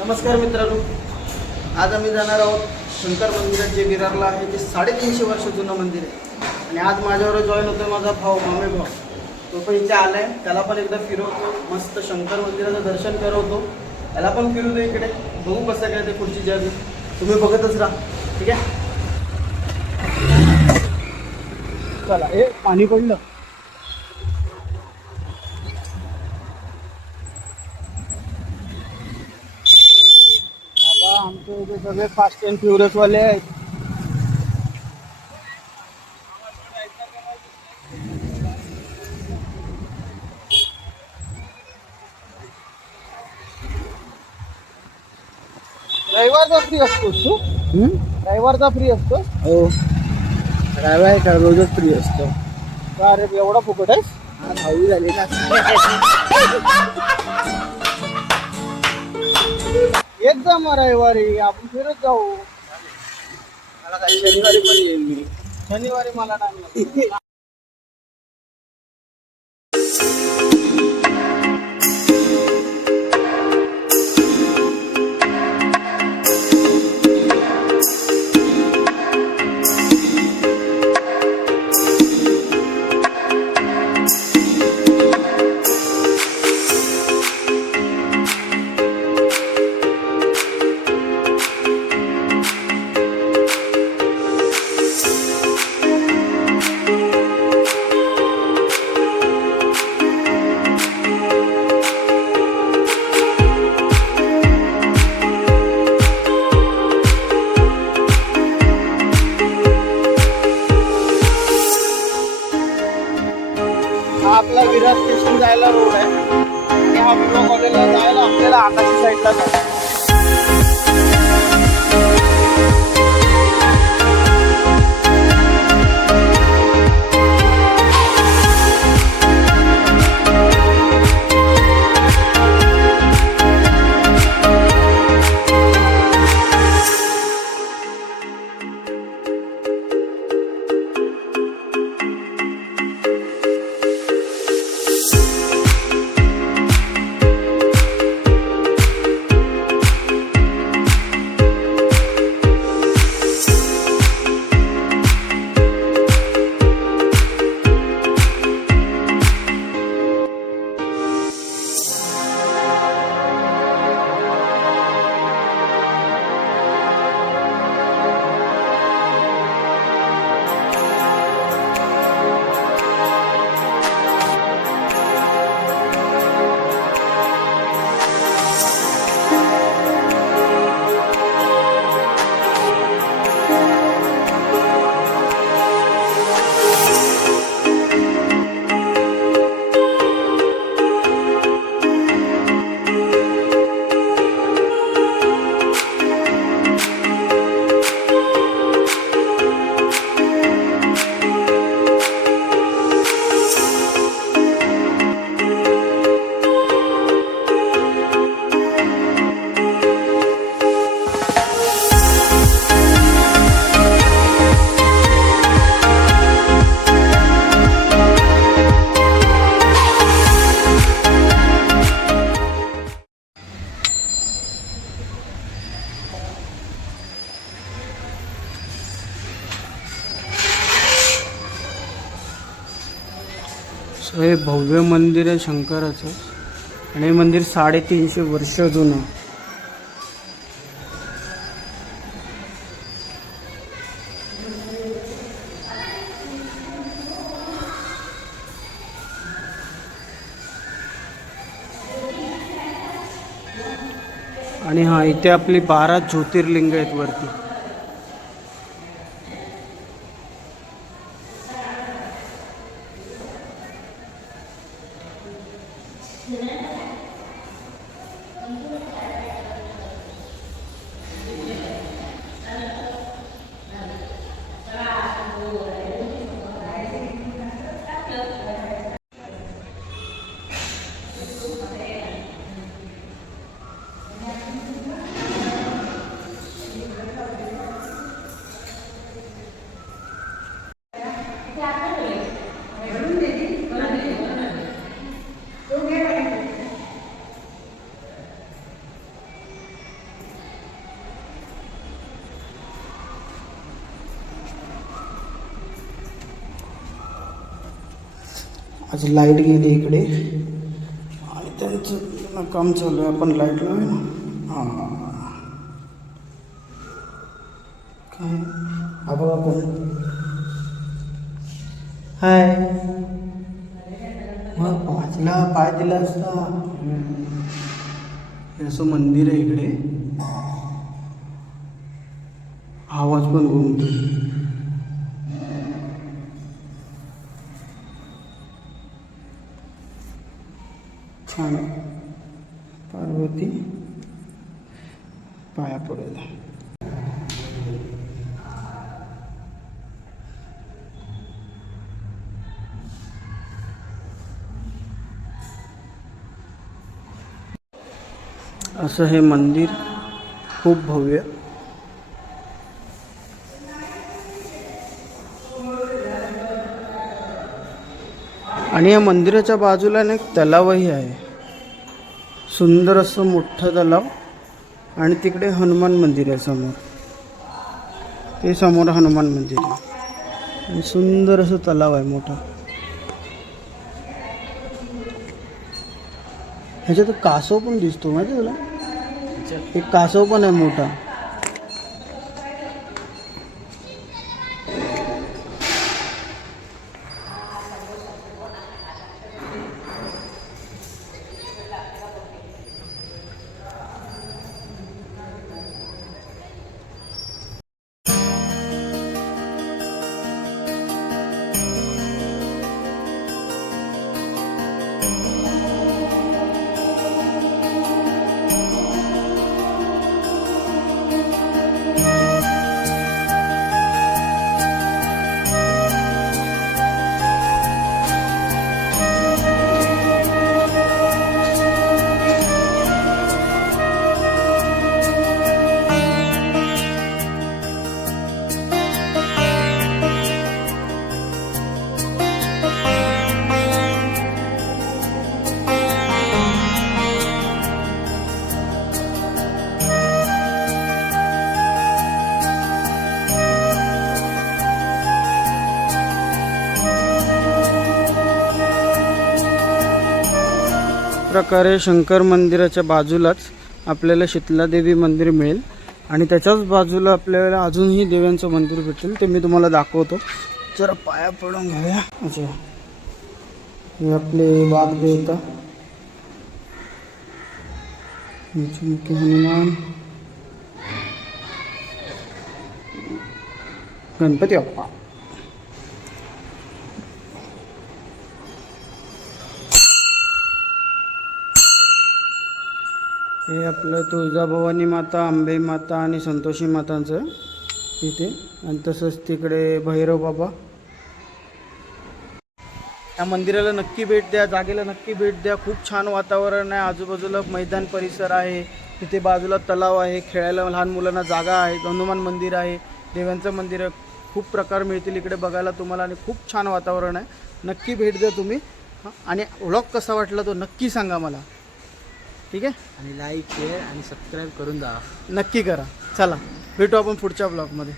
नमस्कार मित्रांनो, आज आम्ही जाणार आहोत शंकर मंदिरात जे विरारला आहे ते 350 वर्ष जुनं मंदिर आहे. आणि आज माझ्यावर जॉईन होतो माझा भाऊ मामे भाऊ. तो पण इथे आलाय, त्याला पण एकदा फिरवतो, मस्त शंकर मंदिराचं दर्शन करवतो, त्याला पण फिरू दे इकडे, बघू कसं काय ते पुढची जर्नी. तुम्ही बघतच राहा, ठीक आहे. चला, हे पाणी पडलं. आमचे इथे सगळे फास्ट अँड फ्युरियस वाले आहेत. रविवारचा फ्री असतोस तू? रविवारचा फ्री असतो? हो, रविवार का रोजच फ्री असतो. का रे, एवढा फुकट आहेस? हा, 10वी झाली ना. येत जा मग रविवारी, आपण फिरत जाऊ. मला काही शनिवारी पण येईल मी. शनिवारी मला नाही. हा आपला विरार स्टेशन जायला रोड आहे आणि हा विरार कॉलेजला जायला आपल्याला आकाशी साईडला जायचं. हे भव्य मंदिर आहे शंकराचं, आणि हे मंदिर 350 वर्ष जुनं. आणि हा, इथे आपली 12 ज्योतिर्लिंग आहेत वरती. आज लाईट गेली इकडे आणि त्यांचं काम चालू आहे. आपण लाईट लावूया ना. हां काय हा बघा कोण. हाय मग वाचला पाय दिला असता. हे असं मंदिर आहे इकडे. आवाज पण घुमतो. छान पार्वती पाया पडेल. असं हे मंदिर खूप भव्य. आणि या मंदिराच्या बाजूला ना एक तलावही आहे. सुंदर असं मोठं तलाव. आणि तिकडे हनुमान मंदिर आहे समोर. ते समोर हनुमान मंदिर आहे आणि सुंदर असं तलाव आहे मोठा. ह्याच्यात कासव पण दिसतो माहिती तुला. एक कासव पण आहे मोठा. प्रकारे शंकर मंदिराच्या बाजूलाच आपल्याला शीतलादेवी मंदिर मिळेल. आणि त्याच्याच बाजूला आपल्याला अजूनही देव्यांचं मंदिर भेटेल. ते मी तुम्हाला दाखवतो. जरा पाया पडून घ्या. अच्छा हे आपले वाघदेवता हनुमान गणपती बाप्पा. हे आपलं तुळजाभवानी माता, अंबे माता आणि संतोषी मातांचं इथे. आणि तसंच तिकडे भैरव बाबा. या मंदिराला नक्की भेट द्या. जागेला नक्की भेट द्या. खूप छान वातावरण आहे. आजूबाजूला मैदान परिसर आहे. तिथे बाजूला तलाव आहे. खेळायला लहान मुलांना जागा आहे. हनुमान मंदिर आहे. देवांचं मंदिर आहे. खूप प्रकार मिळतील इकडे बघायला तुम्हाला. आणि खूप छान वातावरण आहे. नक्की भेट द्या तुम्ही. आणि व्लॉग कसा वाटला तो नक्की सांगा मला. ठीक आहे. आणि लाईक शेअर आणि सबस्क्राईब करून जा. नक्की करा. चला भेटू आपण पुढच्या ब्लॉगमध्ये.